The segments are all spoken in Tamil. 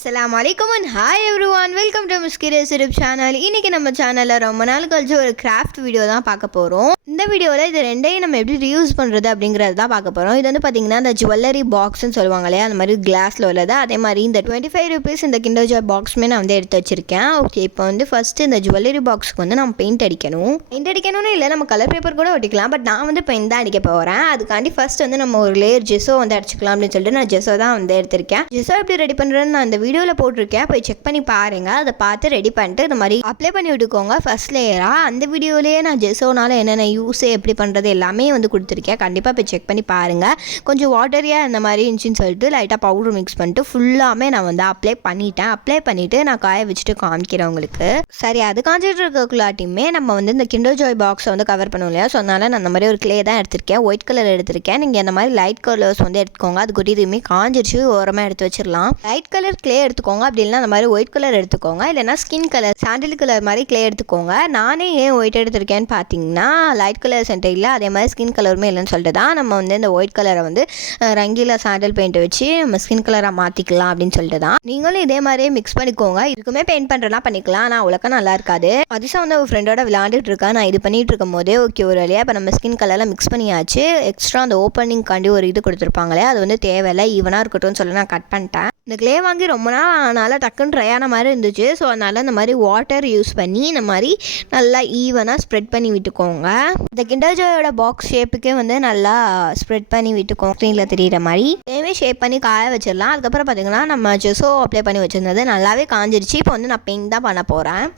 Assalamu alaikum and hi everyone, welcome to Muskira's YouTube channel. இன்னைக்கு நம்ம சேனல்ல ரொம்ப நாள் கழிச்சு ஒரு கிராஃப்ட் வீடியோ தான் பார்க்க போறோம். இந்த வீடியோல இது ரெண்டையும் நம்ம எப்படி ரீயூஸ் பண்றது அப்படிங்கறது தான் பார்க்க போறோம். இது வந்து பாத்தீங்கன்னா இந்த ஜுவல்லரி பாக்ஸ்னு சொல்லுவாங்களே அந்த மாதிரி கிளாஸ்ல உள்ளது. அதே மாதிரி இந்த 25 rupees இந்த Kinder Joy பாக்ஸ்மே நான் வந்து எடுத்து வச்சிருக்கேன். ஓகே, இப்போ வந்து ஃபர்ஸ்ட் இந்த ஜுவல்லரி பாக்ஸ்க்கு வந்து நம்ம பெயிண்ட் அடிக்கணும். பெயிண்ட் அடிக்கணும்னு இல்லை, நம்ம கலர் பேப்பர் கூட ஒட்டிக்கலாம். பட் நான் வந்து பெயிண்ட் தான் அடிக்க போறேன். அதுக்காண்டி ஃபர்ஸ்ட் வந்து நம்ம ஒரு லேயர் ஜெஸோ வந்து அடிச்சுக்கலாம் அப்படின்னு சொல்லிட்டு நான் ஜெஸோ தான் வந்து எடுத்திருக்கேன். ஜெஸோ எப்படி ரெடி பண்றேன்னு நான் இந்த வீடியோவில் போட்டிருக்கேன், போய் செக் பண்ணி பாருங்கள். அதை பார்த்து ரெடி பண்ணிட்டு இந்த மாதிரி அப்ளை பண்ணி விட்டுக்கோங்க ஃபர்ஸ்ட் லேயராக. அந்த வீடியோலேயே நான் ஜெஸோனால என்னென்ன யூஸ் எப்படி பண்ணுறது எல்லாமே வந்து கொடுத்துருக்கேன். கண்டிப்பாக போய் செக் பண்ணி பாருங்கள். கொஞ்சம் வாட்டரியாக இந்த மாதிரி இருந்துச்சுன்னு சொல்லிட்டு லைட்டாக பவுடர் மிக்ஸ் பண்ணிட்டு ஃபுல்லாமே நான் வந்து அப்ளை பண்ணிவிட்டு நான் காய வச்சுட்டு காமிக்கிறேன் உங்களுக்கு. சரி, அது காஞ்சிட்டு இருக்கக்குள்ளாட்டியுமே நம்ம வந்து இந்த Kinder Joy பாக்ஸை வந்து கவர் பண்ணுவோம் இல்லையா? ஸோ அதனால் நான் அந்த மாதிரி ஒரு கிளே தான் எடுத்திருக்கேன். ஒயிட் கலர் எடுத்திருக்கேன். நீங்கள் இந்த மாதிரி லைட் கலர்ஸ் வந்து எடுத்துக்கோங்க. அது கொட்டி இதுவுமே காஞ்சிருச்சு, ஓரமாக எடுத்து வச்சிடலாம். லைட் கலர் கிளே எடுத்துக்கோங்க. அப்படி இல்லைனா அந்த மாதிரி ஒயிட் கலர் எடுத்துக்கோங்க. இல்லைனா ஸ்கின் கலர் சாண்டில் கலர் மாதிரி கிளே எடுத்துக்கோங்க. நானே ஏன் ஒயிட் எடுத்திருக்கேன்னு பார்த்தீங்கன்னா லைட் கலர் சென்டர் இல்லை, அதே மாதிரி ஸ்கின் கலருமே இல்லைன்னு சொல்லிட்டு தான் நம்ம வந்து இந்த ஒயிட் கலரை வந்து ரங்கில சாண்டில் பெயிண்ட் வச்சு நம்ம ஸ்கின் கலராக மாற்றிக்கலாம் அப்படின்னு சொல்லிட்டு தான். நீங்களும் இதே மாதிரியே மிக்ஸ் பண்ணிக்கோங்க. இதுக்குமே பெயிண்ட் பண்ணுறதுலாம் பண்ணிக்கலாம். ஆனால் அவ்வளோக்கா நல்லா இருக்காது. அதிசா வந்து ஒரு ஃப்ரெண்டோட விளையாண்டுட்டு இருக்கா. நான் இது பண்ணிட்டு இருக்கும் போதே ஓகே ஒரு வழியாக இப்போ நம்ம ஸ்கின் கலரில் மிக்ஸ் பண்ணியாச்சு. எக்ஸ்ட்ரா அந்த ஓப்பனிங் காண்டி ஒரு இது கொடுத்துருப்பாங்களே, அது வந்து தேவையில்லை, ஈவனாக இருக்கட்டும்னு சொல்லி நான் கட் பண்ணிட்டேன். இந்த கிளே வாங்கி ரொம்ப நாள் அதனால் டக்குன்னு ட்ரை ஆன மாதிரி இருந்துச்சு. ஸோ அதனால் இந்த மாதிரி வாட்டர் யூஸ் பண்ணி இந்த மாதிரி நல்லா ஈவனாக ஸ்ப்ரெட் பண்ணி விட்டுக்கோங்க. இந்த Kinder Joyயோட பாக்ஸ் ஷேப்புக்கே வந்து நல்லா ஸ்ப்ரெட் பண்ணி விட்டுக்கோங்க. ஸ்க்ரீனில் தெரிகிற மாதிரி இதேமே ஷேப் பண்ணி காய வச்சிடலாம். அதுக்கப்புறம் பார்த்திங்கன்னா நம்ம ஜெஸோ அப்ளை பண்ணி வச்சுருந்தது நல்லாவே காஞ்சிருச்சு. இப்போ வந்து நான் பெயிண்ட் தான் பண்ண போகிறேன்.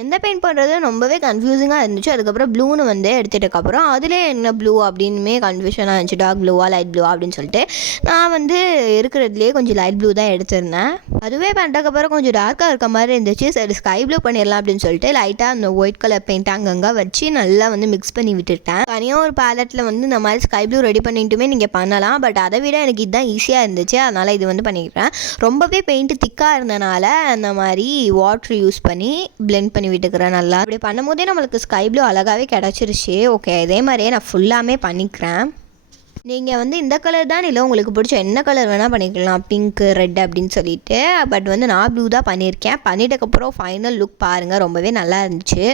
எந்த பெயிண்ட் பண்ணுறது ரொம்பவே கன்ஃபியூசிங்காக இருந்துச்சு. அதுக்கப்புறம் ப்ளூன்னு வந்து எடுத்துகிட்டக்கப்புறம் அதில் என்ன ப்ளூ அப்படின்னுமே கன்ஃபியூஷனாக இருந்துச்சு. டார்க் ப்ளூவா லைட் ப்ளூவா அப்படின்னு சொல்லிட்டு நான் வந்து இருக்கிறதுலேயே கொஞ்சம் லைட் ப்ளூ தான் எடுத்திருந்தேன். அதுவே பண்ணுறதுக்கப்புறம் கொஞ்சம் டார்க்காக இருக்க மாதிரி இருந்துச்சு. சரி, ஸ்கை ப்ளூ பண்ணிடலாம் அப்படின்னு சொல்லிட்டு லைட்டாக அந்த ஒயிட் கலர் பெயிண்ட் அங்கங்கே வச்சு நல்லா வந்து மிக்ஸ் பண்ணி விட்டுட்டேன். தனியாக ஒரு பேலட்டில் வந்து இந்த மாதிரி ஸ்கை ப்ளூ ரெடி பண்ணிட்டுமே நீங்கள் பண்ணலாம். பட் அதை விட எனக்கு இதுதான் ஈஸியாக இருந்துச்சு. அதனால் இது வந்து பண்ணிக்கிறேன். ரொம்பவே பெயிண்ட்டு திக்காக இருந்தனால அந்த மாதிரி வாட்டர் யூஸ் பண்ணி பிளெண்ட் பண்ணி விட்டுக்கிறேன். நல்லா இப்படி பண்ணும் போதே நம்மளுக்கு ஸ்கை ப்ளூ அழகாகவே கிடச்சிருச்சு. ஓகே, இதே மாதிரியே நான் ஃபுல்லாமே பண்ணிக்கிறேன். நீங்கள் வந்து இந்த கலர் தான் இல்லை, உங்களுக்கு பிடிச்ச என்ன கலர் வேணால் பண்ணிக்கலாம், பிங்க்கு ரெட் அப்படின்னு சொல்லிட்டு. பட் வந்து நான் ப்ளூ தான் பண்ணியிருக்கேன். பண்ணிட்டதுக்கப்புறம் ஃபைனல் லுக் பாருங்கள், ரொம்பவே நல்லா இருந்துச்சு.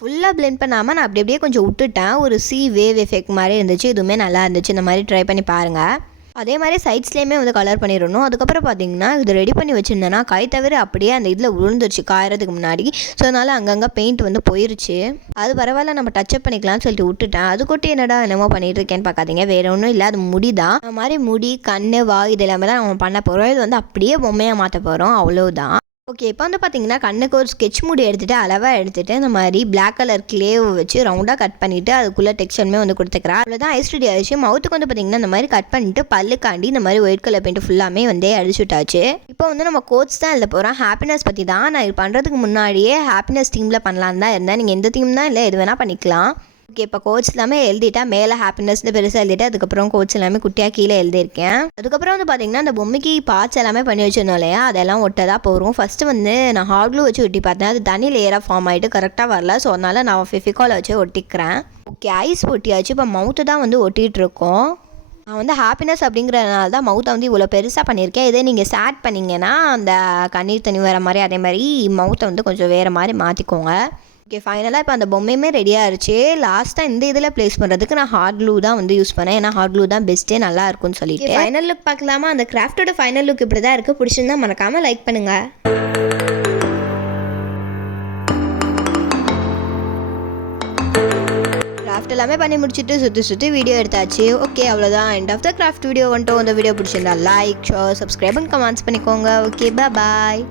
ஃபுல்லாக பிளெண்ட் பண்ணாமல் நான் அப்படியே கொஞ்சம் விட்டுட்டேன். ஒரு வேவ் எஃபெக்ட் மாதிரி இருந்துச்சு. இதுவுமே நல்லா இருந்துச்சு. இந்த மாதிரி ட்ரை பண்ணி பாருங்கள். அதே மாதிரி சைட்ஸ்லேயுமே வந்து கலர் பண்ணிடணும். அதுக்கப்புறம் பார்த்தீங்கன்னா இது ரெடி பண்ணி வச்சுருந்தேன்னா கை தவிர அப்படியே அந்த இதில் விழுந்துருச்சு காயறதுக்கு முன்னாடி. ஸோ அதனால் அங்கங்கே பெயிண்ட் வந்து போயிருச்சு. அது பரவாயில்ல, நம்ம டச்சப் பண்ணிக்கலாம்னு சொல்லிட்டு விட்டுட்டேன். அது கொட்டி என்னடா என்னமோ பண்ணிட்டு இருக்கேன்னு பார்க்காதீங்க, வேறு ஒன்றும் இல்லை, அது முடி தான். அந்த மாதிரி முடி, கண், வாய் இது எல்லாமே தான் நம்ம பண்ண போகிறோம். இது வந்து அப்படியே பொம்மையாக மாற்ற போகிறோம், அவ்வளோதான். ஓகே, இப்போ வந்து பார்த்தீங்கன்னா கண்ணுக்கு ஒரு ஸ்கெட்ச் மூடி எடுத்துகிட்டு அளவாக எடுத்துகிட்டு இந்த மாதிரி பிளாக் கலர் கிளேவை வச்சு ரவுண்டாக கட் பண்ணிவிட்டு அதுக்குள்ளே டெக்ஸ்சருமே வந்து கொடுத்துக்கிறேன். அவ்வளோதான், ஐஸ் ரெடி ஆயிடுச்சு. மவுத்துக்கு வந்து பார்த்தீங்கன்னா இந்த மாதிரி கட் பண்ணிட்டு பல்லுக்காண்டி இந்த மாதிரி ஒயிட் கலர் பெயிண்ட் ஃபுல்லாமே வந்து அடிச்சு விட்டாச்சு. இப்போ வந்து நம்ம கோட்ஸ் தான் எழுத போகிறோம். ஹாப்பினஸ் பற்றி தான். நான் இது பண்ணுறதுக்கு முன்னாடியே ஹாப்பினஸ் தீமில் பண்ணலான்னு தான் இருந்தேன். நீங்கள் எந்த தீம் தான் இல்லை, எது வேணால் பண்ணிக்கலாம். ஓகே, இப்போ கோட்ஸ் எல்லாமே எழுதிட்டா மேலே ஹாப்பினஸ்னு பெருசாக எழுதிட்டு அதுக்கப்புறம் கோட்ஸ் எல்லாமே குட்டியாக கீழே எழுதியிருக்கேன். அதுக்கப்புறம் வந்து பார்த்தீங்கன்னா அந்த பொம்மைக்கு பார்ட்ஸ் எல்லாமே பண்ணி வச்சிருந்தோம் இல்லையா, அதெல்லாம் ஒட்டதாக போகிறோம். ஃபஸ்ட்டு வந்து நான் ஹாட் க்ளூ வச்சு ஒட்டி பார்த்தேன். அது தனி லேயராக ஃபார்ம் ஆகிட்டு கரெக்டாக வரல. ஸோ அதனால் நான் ஃபெவிகால் வச்சு ஒட்டிக்கிறேன். Okay, ice ஒட்டியாச்சு. இப்போ மவுத்து தான் வந்து ஒட்டிகிட்டு இருக்கோம். நான் வந்து ஹாப்பினஸ் அப்படிங்கிறதுனால தான் மவுத்தை வந்து இவ்வளோ பெருசாக பண்ணியிருக்கேன். இதே நீங்கள் சேட் பண்ணிங்கன்னா அந்த கண்ணீர் தண்ணி வர மாதிரி அதே மாதிரி மவுத்தை வந்து கொஞ்சம் வேறு மாதிரி மாற்றிக்கோங்க. ஓகே, ஃபைனலாக இப்போ அந்த பொம்மையுமே ரெடியாக இருந்துச்சு. லாஸ்ட்டாக இந்த இதில் ப்ளேஸ் பண்ணுறதுக்கு நான் ஹாட் க்ளூ தான் வந்து யூஸ் பண்ணேன். ஏன்னா ஹாட் க்ளூ தான் பெஸ்ட்டே, நல்லா இருக்கும்னு சொல்லிட்டு. ஃபைனல் லுக் பார்க்கலாமா? அந்த கிராஃப்டோட ஃபைனல் லுக் இப்படி தான் இருக்குது. பிடிச்சிருந்தா மறக்காமல் லைக் பண்ணுங்கள். கிராஃப்ட் எல்லாமே பண்ணி முடிச்சுட்டு சுற்றி வீடியோ எடுத்தாச்சு. ஓகே, அவ்வளோதான், end of the craft video வந்துட்டோம். இந்த வீடியோ பிடிச்சிருந்தா like, share, subscribe and comments பண்ணிக்கோங்க. ஓகே, பாய்.